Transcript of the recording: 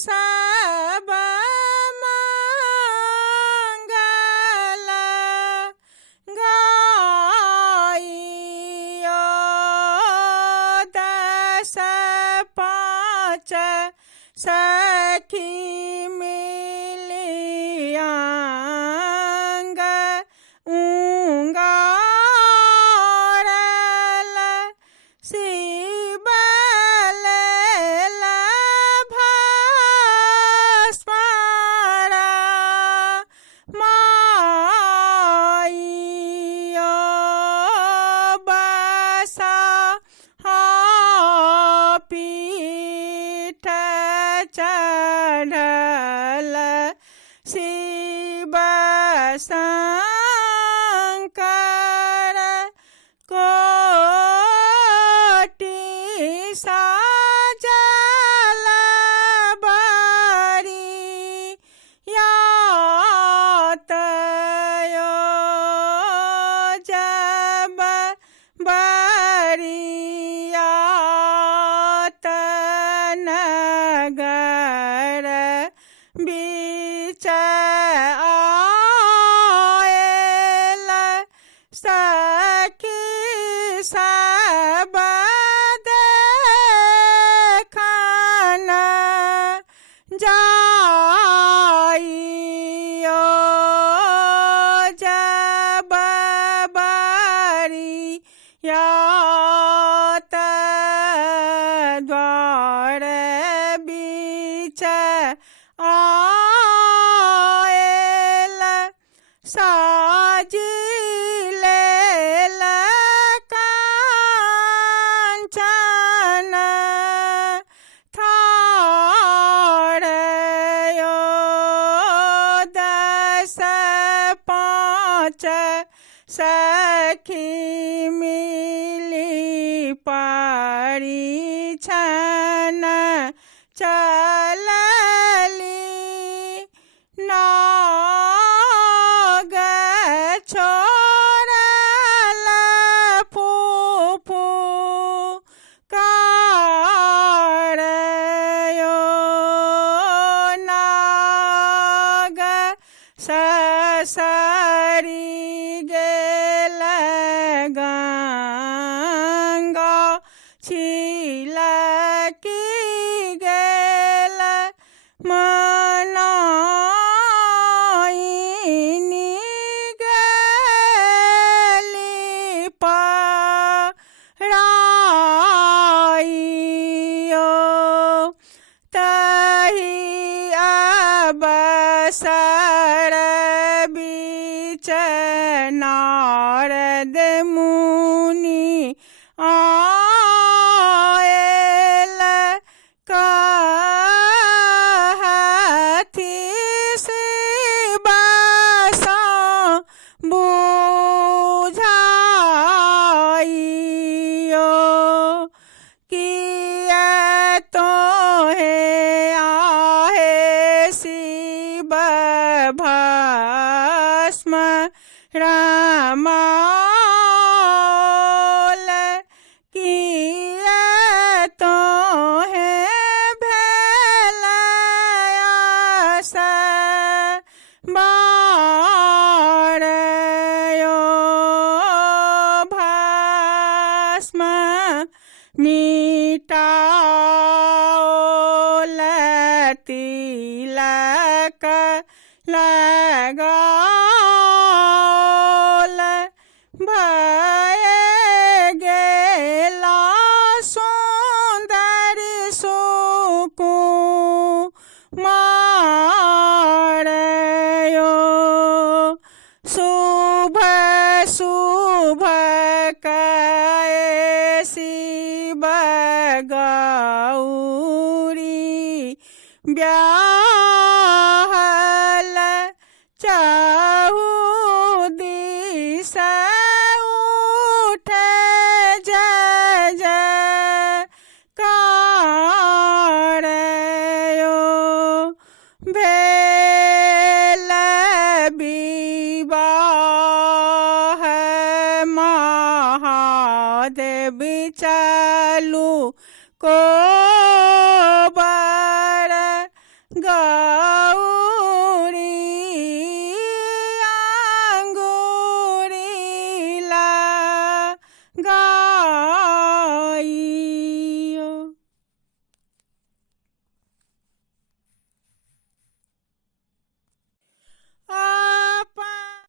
सब मंगल गाइयो दस पाँच सखी मिलियांग ऊंगारल शिवल भस्मरा माइयो बसा पीठ चढ़ल शिव शंकर कोटि साजल बरी यात यो जब बरियात नगर बीच आयल सखी सब देखन जाइयो जब बरियात द्वार बीच आयल साजिले कंचन थार यो दस पाँच सखी मिली परिछन चलली नाग छोड़ल फूफू कार यो नाग ससरी गेल गंगा छिलकी गेल मनाइनी गेली पराइयो तही अबसर बीच नारद मुनि आयल कहथि शिव सा बुझाइयो किया तोहे आहे शिव भस्म रामाल किया तोहे भेलयास बारयो भस्म मिटाओल तिलक लगाओल भय गेला सुंदर सुकुमारयो शुभ शुभ कए शिव गौरी ब्याहल चाहू दिस उठे जय जय कारयो भेल विवाह महादेव चलू को बर गाओ